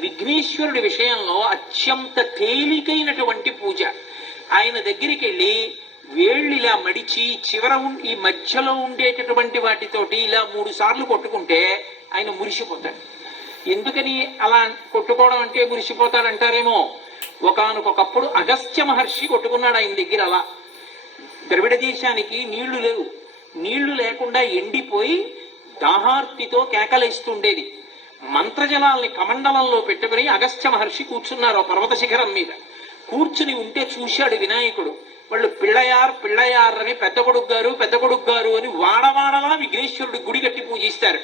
విఘ్నేశ్వరుడి విషయంలో అత్యంత తేలికైనటువంటి పూజ. ఆయన దగ్గరికి వెళ్ళి వేళ్ళు ఇలా మడిచి చివర ఈ మధ్యలో ఉండేటటువంటి వాటితోటి ఇలా మూడు సార్లు కొట్టుకుంటే ఆయన మురిసిపోతాడు. ఎందుకని అలా కొట్టుకోవడం అంటే మురిసిపోతాడంటారేమో? ఒకనకొకప్పుడు అగస్త్య మహర్షి కొట్టుకున్నాడు ఆయన దగ్గర అలా. ద్రవిడ దేశానికి నీళ్ళు లేవు. నీళ్ళు లేకుండా ఎండిపోయి దాహార్తితో కేకలేస్తుండేది. మంత్రజలాల్ని కమండలంలో పెట్టుకుని అగస్త్య మహర్షి కూర్చున్నారు ఆ పర్వత శిఖరం మీద. కూర్చుని ఉంటే చూశాడు వినాయకుడు. వాళ్ళు పిళ్ళయార్ పిళ్ళయార్ అని పెద్ద కొడుకు గారు పెద్ద కొడుకు గారు అని వాడవాడలా విఘ్నేశ్వరుడు గుడి కట్టి పూజిస్తారు.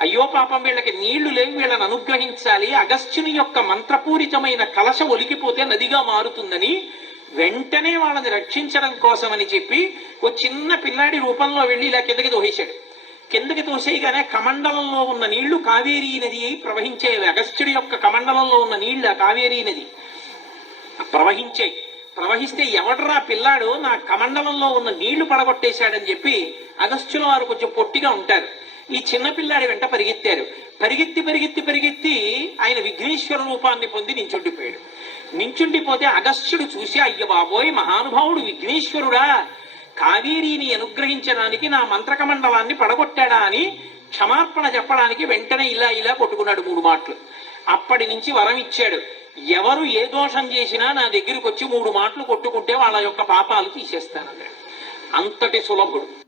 అయ్యో పాపం వీళ్ళకి నీళ్ళు లేవు వీళ్ళని అనుగ్రహించాలి. అగస్త్యుని యొక్క మంత్రపూరితమైన కలశ ఒలికిపోతే నదిగా మారుతుందని వెంటనే వాళ్ళని రక్షించడం కోసమని చెప్పి ఓ చిన్న పిల్లాడి రూపంలో వెళ్ళి ఇలా కిందకి దోహించాడు కిందకి తోసేయగానే కమండలంలో ఉన్న నీళ్ళు కావేరీ నది అయి ప్రవహించేవి అగస్త్యుడి యొక్క కమండలంలో ఉన్న నీళ్ళు ఆ కావేరీ నది. ప్రవహించే. ప్రవహిస్తే ఎవడరా పిల్లాడు నా కమండలంలో ఉన్న నీళ్ళు పడగొట్టేశాడని చెప్పి అగస్త్యుల వారు కొంచెం పొట్టిగా ఉంటారు. ఈ చిన్నపిల్లాడి వెంట పరిగెత్తారు. పరిగెత్తి పరిగెత్తి పరిగెత్తి ఆయన విఘ్నేశ్వర రూపాన్ని పొంది నించుండిపోయాడు. నించుండిపోతే అగస్త్యుడు చూసి అయ్య బాబోయ్ మహానుభావుడు విఘ్నేశ్వరుడా కావేరీని అనుగ్రహించడానికి నా మంత్రకమండలాన్ని పడగొట్టాడా అని క్షమార్పణ చెప్పడానికి వెంటనే ఇలా ఇలా కొట్టుకున్నాడు మూడు మాటలు. అప్పటి నుంచి వరం ఇచ్చాడు. ఎవరు ఏ దోషం చేసినా నా దగ్గరికి వచ్చి మూడు మాటలు కొట్టుకుంటే వాళ్ళ యొక్క పాపాలు తీసేస్తానన్నాడు. అంతటి సులభుడు.